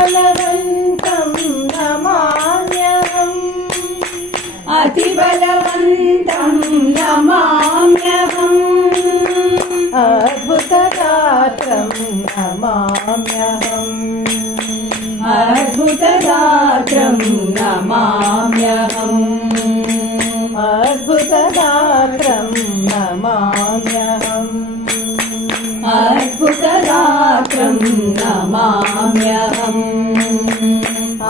अतिबलवन्तं नमाम्यहम् अतिबलवन्तं नमाम्यहम् अद्भुतगात्रं नमाम्यहम् अद्भुतगात्रं नमाम्यहम् अद्भुतगात्रं नमाम्यहम् अद्भुतगात्रं नमाम्यहम्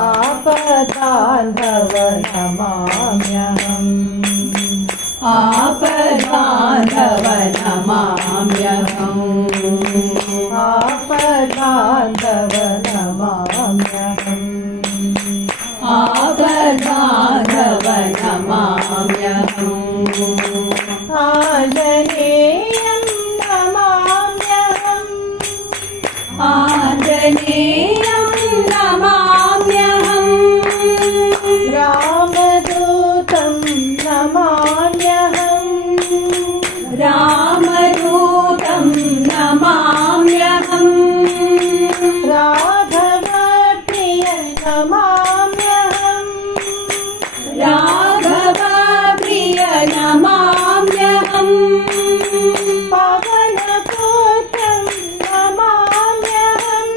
आपदान्धव नमाम्यहम् आपदान्धव नमाम्यहम् आपदान्धव नमाम्यहम् आपदान्धव नमाम्यहम् आञ्जनेयं नमाम्यहम् आञ्जनेयं नमाम्यहम् रामदूतं नमाम्यहम् रामदूतं नमाम्यहम् राघवप्रिय नमाम्यहम् राघवप्रिय नमाम्यहम् पवनपुत्रं नमाम्यहम्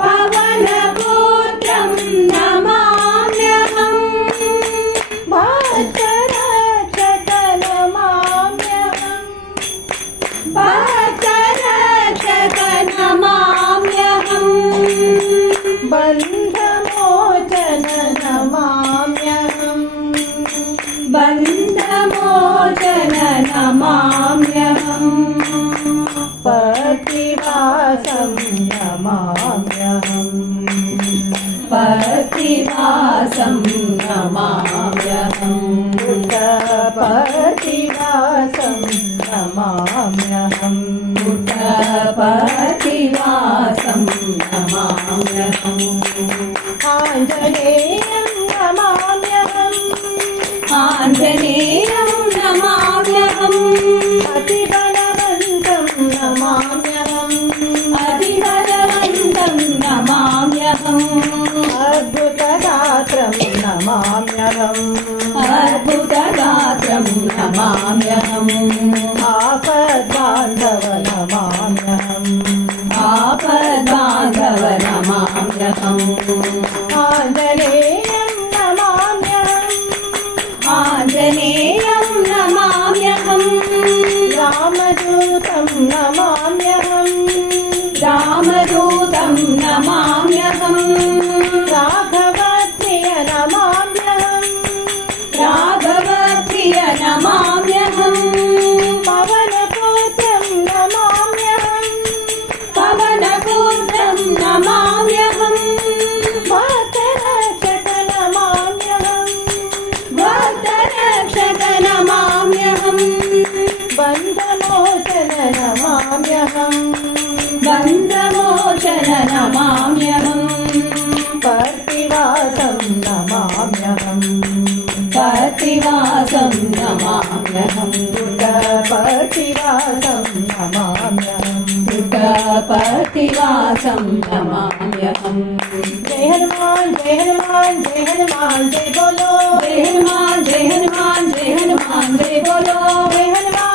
पवनपुत्रं नमाम्यहम् भक्तरक्षक नमाम्यहम् भक्तरक्षक नमाम्यहम् बन्धमोचन नमाम्यहम् बन्धमोचन नमाम्यहम् पतिवासं नमाम्यहम् पतिवासं नमाम्यहम् पुटपतिवासं नमाम्यहम् पुटपतिवासं नमाम्यहम् आञ्जनेयं नमाम्यहम् आञ्जनेयं नमाम्यहम् अतिबलवन्तं नमाम्यहम् अतिबलवन्तं नमाम्यहम् अद्भुतगात्रं नमाम्यहम् अद्भुतगात्रं नमाम्यहम् आपद्बान्धव नमाम्यहम् आपद्बान्धव नमाम्यहम् आञ्जनेयं नमाम्यहम् आञ्जनेयं नमाम्यहम् रामदूतं नमाम्यहम् रामदूतं नमाम्यहम् राघवप्रिय नमाम्यहम् राघवप्रिय नमाम्यहम् पवनपुत्रं नमाम्यहम् पवनपुत्रं नमाम्यहम् भक्तरक्षक नमाम्यहम् भक्तरक्षक नमाम्यहम् बन्धमोचन नमाम्यहम् बन्धमोचन नमाम्यहम् पतिवासं नमाम्यहम् पतिवासं नमाम्यहम् पुटपतिवासं नमाम्यहम् पुटपतिवासं नमाम्यहम् जय हनुमान जय हनुमान जय हनुमान जय बोलो जय हनुमान जय हनुमान जय हनुमान जय बोलो जय हनुमान